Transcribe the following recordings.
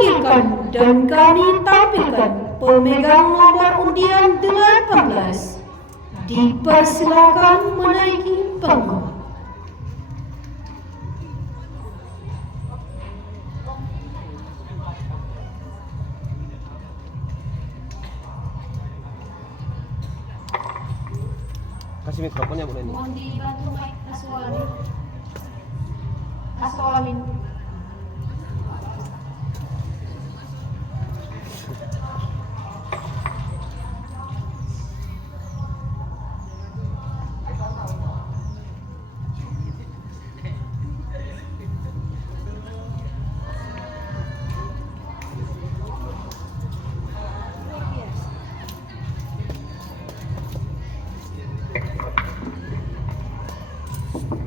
bagikan dan kami tampilkan pemegang nomor undian 18. Dipersilakan menaiki panggung. Kasih mikrofonnya boleh nih. Mohon dibantu mic Aswalamin.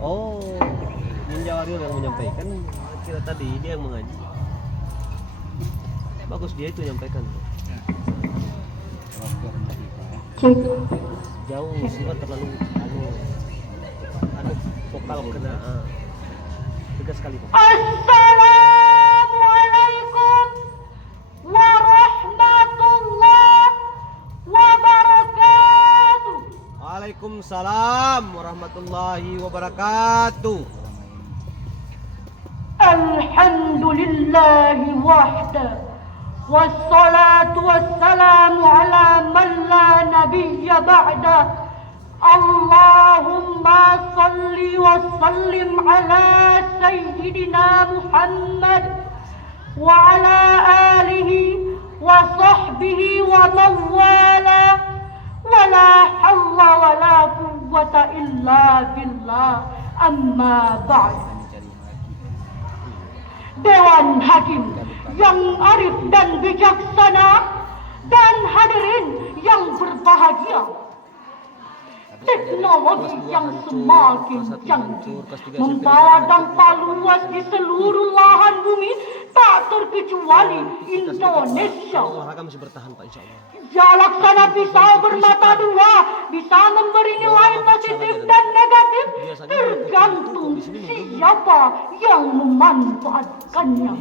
Oh, Ninja Warrior yang menyampaikan, kira tadi dia yang mengaji. Bagus dia itu menyampaikan. Jauh sih terlalu vokal kena tegas sekali. Assalamualaikum warahmatullahi wabarakatuh. Waalaikumsalam warahmatullahi wabarakatuh. Alhamdulillahi wahda wassalatu wassalamu ala man la nabiyya ba'da. Allahumma salli wa sallim ala sayyidina Muhammad wa ala alihi wa sahbihi wa mawala wa la hawla wa la quwwata illa billah, amma ba'd. Dewan Hakim yang arif dan bijaksana dan hadirin yang berbahagia, teknologi yang semakin canggih membawa dampak luas di seluruh lahan bumi, tak terkecuali Indonesia. Olahraga masih bertahan Pak, insya Allah. Jalaksana pisau bermata dua bisa memberi nilai positif dan negatif, tergantung siapa yang memanfaatkannya.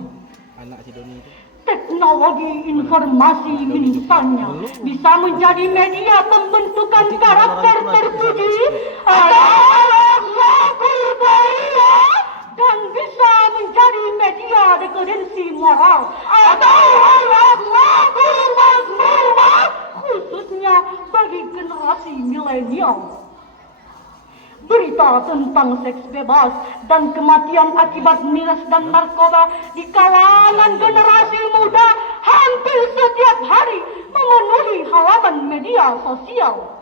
Teknologi informasi misalnya bisa menjadi media pembentukan karakter terpuji dan bisa menjadi media dekadensi moral atau khususnya bagi generasi milenial. Berita tentang seks bebas dan kematian akibat miras dan narkoba di kalangan generasi muda hampir setiap hari memenuhi halaman media sosial.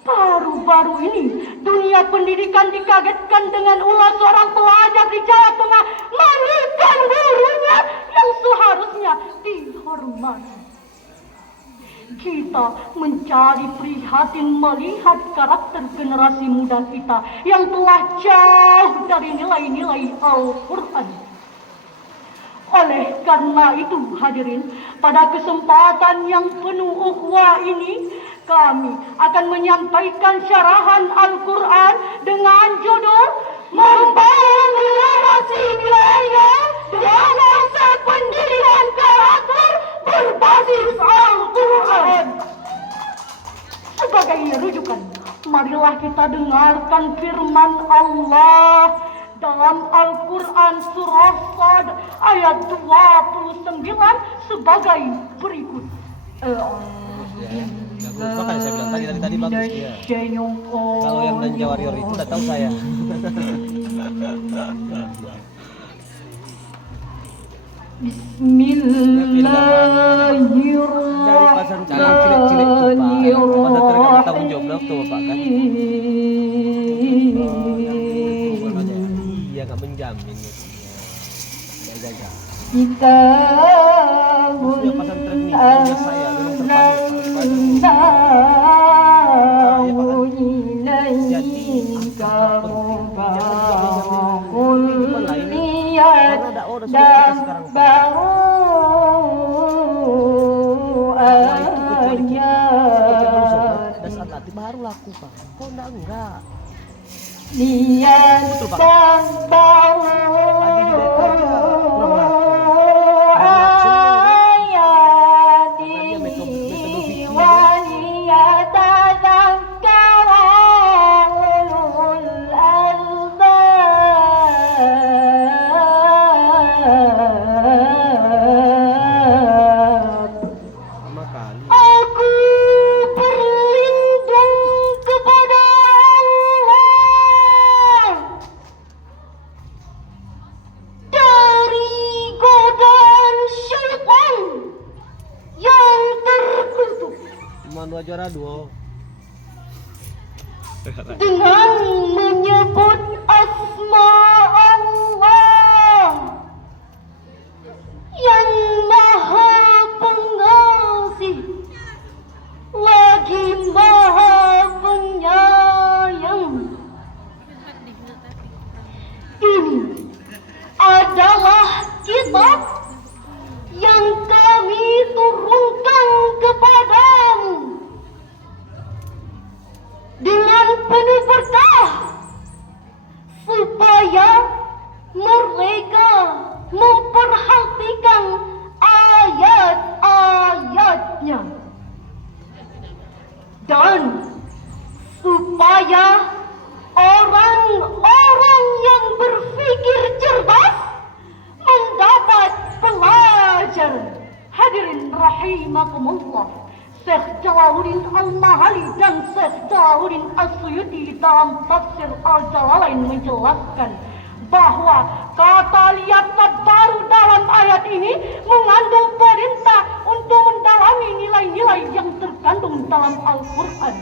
Baru-baru ini, dunia pendidikan dikagetkan dengan ulah seorang pelajar di Jawa Tengah menikah gurunya yang seharusnya dihormati. Kita menjadi prihatin melihat karakter generasi muda kita yang telah jauh dari nilai-nilai Al-Quran. Oleh karena itu hadirin, pada kesempatan yang penuh ukhuwah ini, kami akan menyampaikan syarahan Al-Quran dengan judul Membangun Generasi Milenial dalam Pendidikan Karakter berbasis Al-Quran. Sebagai rujukan, marilah kita dengarkan firman Allah dalam Al-Quran surah Sad ayat 29 sebagai berikut. Makanya saya bilang tadi bagus dia. Kalau yang Ninja Warrior itu udah tahu saya. Bismillahirrahmanirrahim. Iya nggak menjamin ya. Kita baru laku Pak, kok enggak? Niat baru juara 2. Dengan menyebut asma Allah yang maha pengasih lagi maha penyayang. Ini adalah kitab yang kami turunkan kepadamu dengan penuh berkah supaya mereka memperhatikan ayat-ayatnya dan supaya orang-orang yang berpikir cerdas mendapat pelajaran. Hadirin rahimakumullah, Syekh Jalaluddin Al-Mahali dan Syekh Jalaluddin As-Suyuti dalam tafsir Al-Jalalain menjelaskan bahwa kata lihatlah baru dalam ayat ini mengandung perintah untuk mendalami nilai-nilai yang terkandung dalam Al-Quran.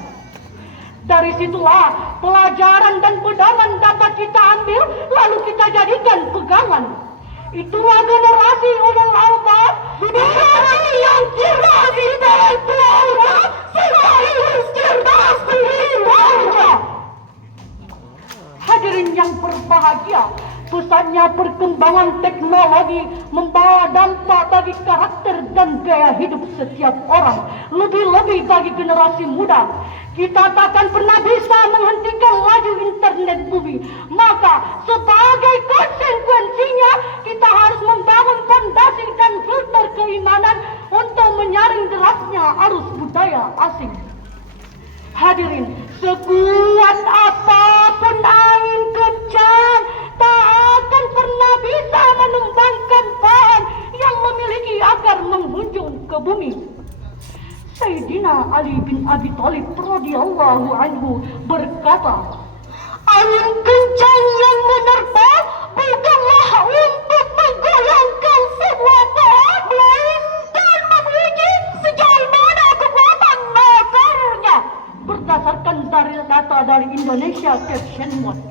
Dari situlah pelajaran dan pedoman dapat kita ambil lalu kita jadikan pegangan. Itulah generasi ulul albab, generasi yang cerdas dan keluarga, sekaligus cerdas keluarga. Hadirin yang berbahagia, pesatnya perkembangan teknologi membawa dampak bagi karakter dan gaya hidup setiap orang, lebih-lebih bagi generasi muda. Kita takkan pernah bisa menghentikan laju internet bumi. Maka sebagai konsekuensinya kita harus membangun fondasi dan filter keimanan untuk menyaring derasnya arus budaya asing. Hadirin, sekuat apapun angin kencang tak akan pernah bisa menumbangkan pohon yang memiliki akar menghunjung ke bumi. Sayyidina Ali bin Abi Thalib radhiyallahu anhu berkata, angin kencang yang menerpa bukanlah untuk menggoyangkan sebuah pohon, melainkan menggigit sejauh mana kekuatan akarnya. Berdasarkan dari data dari Indonesia Caption One,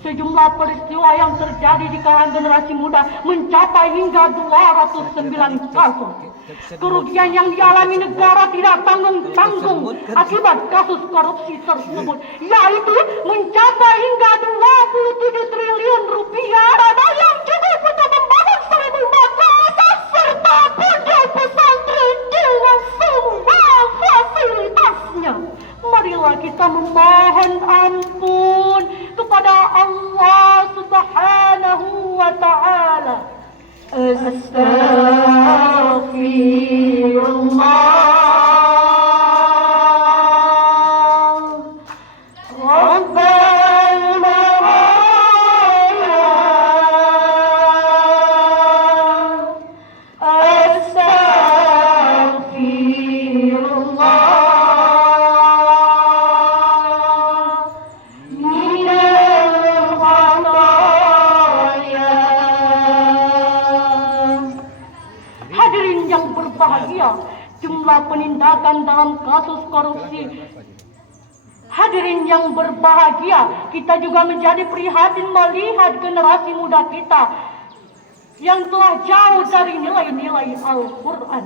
sejumlah peristiwa yang terjadi di kalangan generasi muda mencapai hingga 209 kasus. Kerugian yang dialami negara tidak tanggung-tanggung akibat kasus korupsi tersebut, yaitu mencapai hingga 27 triliun rupiah, dana yang cukup untuk membangun 1000 madrasah serta pondok pesantren dengan semua fasilitasnya. Marilah kita memohon ampun kepada Allah Subhanahu wa Ta'ala. Astaghfirullah Rabbana jumlah penindakan dalam kasus korupsi. Hadirin yang berbahagia, kita juga menjadi prihatin melihat generasi muda kita yang telah jauh dari nilai-nilai Al-Quran.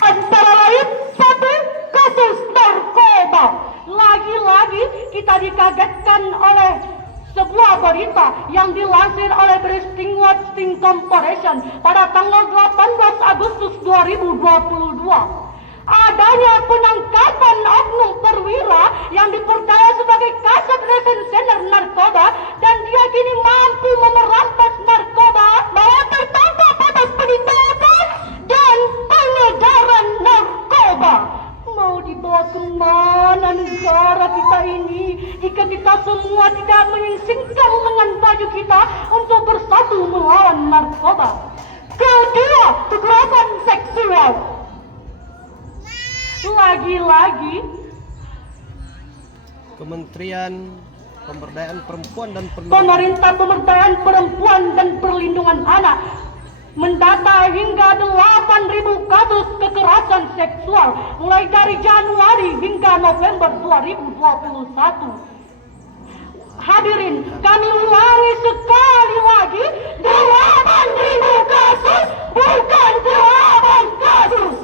Antara lain satu kasus narkoba. Lagi-lagi kita dikagetkan oleh sebuah berita yang dilansir oleh Breaking Corporation pada tanggal 18 Agustus 2022. Adanya penangkapan oknum perwira yang dipercaya sebagai kasat resensener narkoba dan dia kini mampu memerantas narkoba bahwa tertangkap atas penindakan dan pengedaran narkoba. Mau dibawa kemana negara kita ini jika kita semua tidak menyingsingkan lengan baju kita untuk bersatu melawan narkoba? Kedua, kekerasan seksual. Lagi-lagi Kementerian pemberdayaan perempuan dan perlindungan. Pemerintah pemberdayaan perempuan dan perlindungan anak mendata hingga 8.000 kasus kekerasan seksual mulai dari Januari hingga November 2021. Hadirin, kami ulangi sekali lagi, 8.000 kasus, bukan 8 kasus.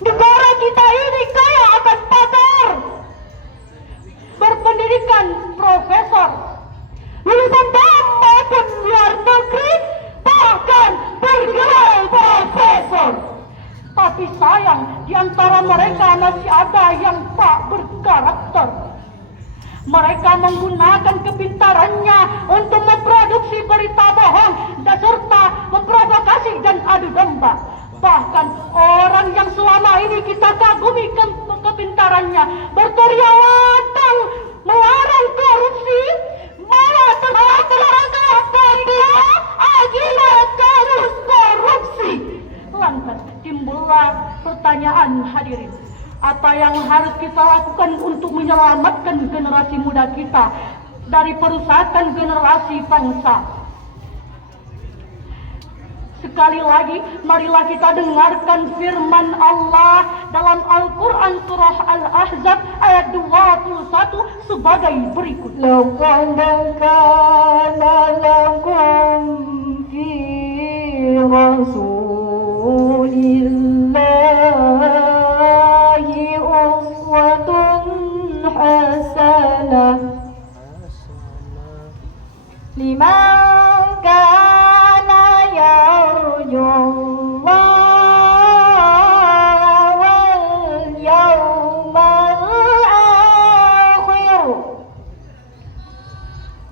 Negara kita ini kaya akan pakar, berpendidikan profesor, lulusan dalam maupun luar negeri, bahkan bergelar profesor. Tapi sayang, di antara mereka masih ada yang tak berkarakter. Mereka menggunakan kepintarannya untuk memproduksi berita bohong dan serta memprovokasi dan adu domba. Bahkan orang yang selama ini kita kagumi kepintarannya berteriak lantang melarang korupsi, malah terangkat dia akibat kasus korupsi. Lantas timbullah pertanyaan, hadirin, apa yang harus kita lakukan untuk menyelamatkan generasi muda kita dari perusakan generasi bangsa? Sekali lagi, marilah kita dengarkan firman Allah dalam Al-Quran surah Al-Ahzab ayat 21 sebagai berikut. Laqad kana lakum fi Rasulillahi uswatun hasanah liman kana yarjullaha wal yawmal akhir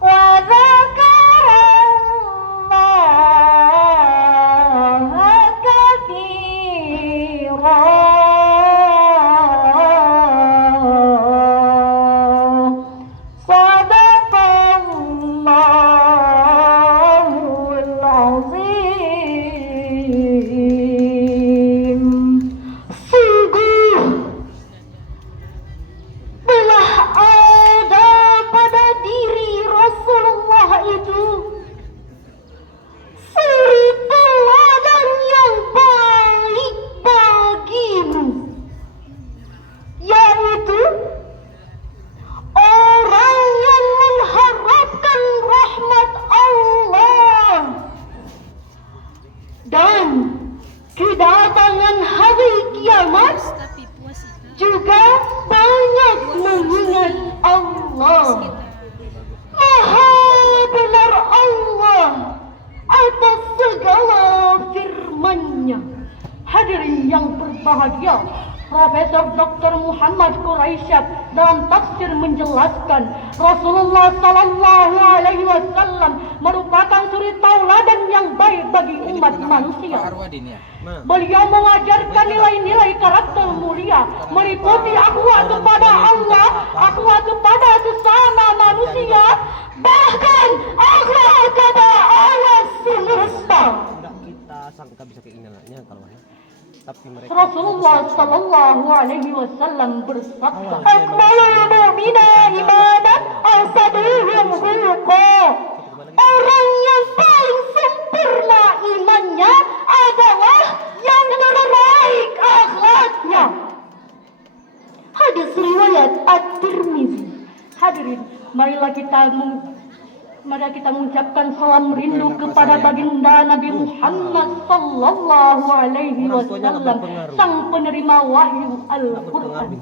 wa dzakara Allaha katsiran. Sadaqallahul azim. Sungguh telah ada pada diri Rasulullah itu suri teladan yang baik bagimu, yaitu orang yang mengharapkan rahmat Allah dan kedatangan hari kiamat, juga banyak mengingat Allah. Maha benar Allah atas segala firman-Nya. Hadirin yang berbahagia, Profesor Dr. Muhammad Quraisyad dalam tafsir menjelaskan Rasulullah Sallallahu Alaihi Wasallam merupakan suri tauladan yang baik bagi umat manusia. Beliau mengajarkan nilai-nilai karakter mulia, meliputi akhlak kepada Allah, akhlak kepada sesama manusia, bahkan akhlak kepada alam semesta. Tidak kita sangka bisa keinginannya kalau tapi mereka Rasulullah Sallallahu Alaihi Wasallam bersabda, "Akmalul mu'mina imanan asaduhum khuluqa." Orang yang paling sempurna imannya adalah yang terbaik akhlaknya. Hadis riwayat At-Tirmizi. Hadirin, marilah kita mengucapkan salam rindu kepada baginda Nabi Muhammad Sallallahu Alaihi Wasallam, sang penerima wahyu Al-Quran.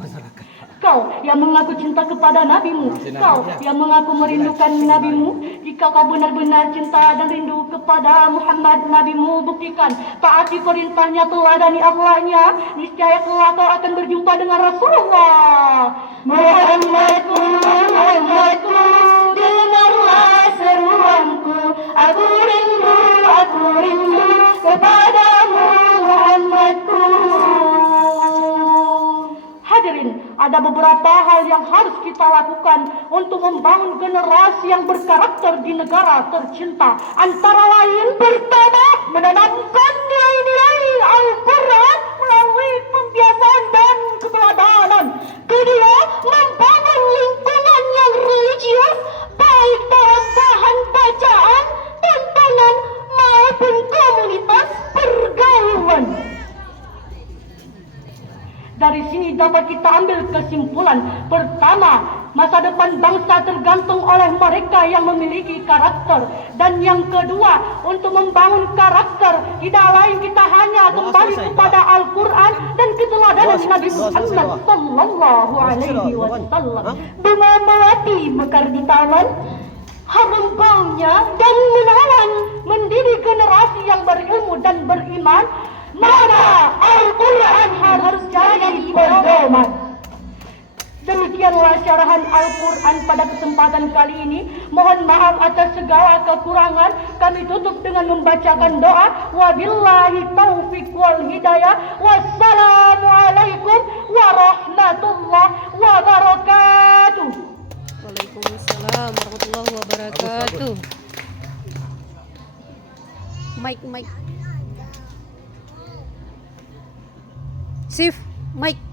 Kau yang mengaku cinta kepada nabimu, kau yang mengaku merindukan nabimu, jika kau benar-benar cinta dan rindu kepada Muhammad nabimu, buktikan taati perintahnya, teladani akhlaknya, niscaya kelak kau akan berjumpa dengan Rasulullah. Muhammadku, Muhammadku, dengarlah seruanku, aku rindu kepadamu Muhammadku. Hadirin, ada beberapa hal yang harus kita lakukan untuk membangun generasi yang berkarakter di negara tercinta. Antara lain, pertama, menanamkan nilai-nilai Al-Quran melalui pembiasaan dan keterampilan Dari sini dapat kita ambil kesimpulan. Pertama, masa depan bangsa tergantung oleh mereka yang memiliki karakter. Dan yang kedua, untuk membangun karakter, tidak lain kita hanya kembali kepada Al-Quran dan keteladanan Nabi Muhammad sallallahu alaihi wasallam. Bunga melati mekar di taman, harum baunya dan menawan, mendidik generasi yang berilmu dan beriman. Maka Al-Quran harus jadi pedoman. Demikianlah syarahan Al-Quran pada kesempatan kali ini. Mohon maaf atas segala kekurangan. Kami tutup dengan membacakan doa. Wabillahi taufiq wal hidayah. Wassalamualaikum warahmatullahi wabarakatuh. Waalaikumsalam warahmatullahi wabarakatuh. Mike. Sif, Mike.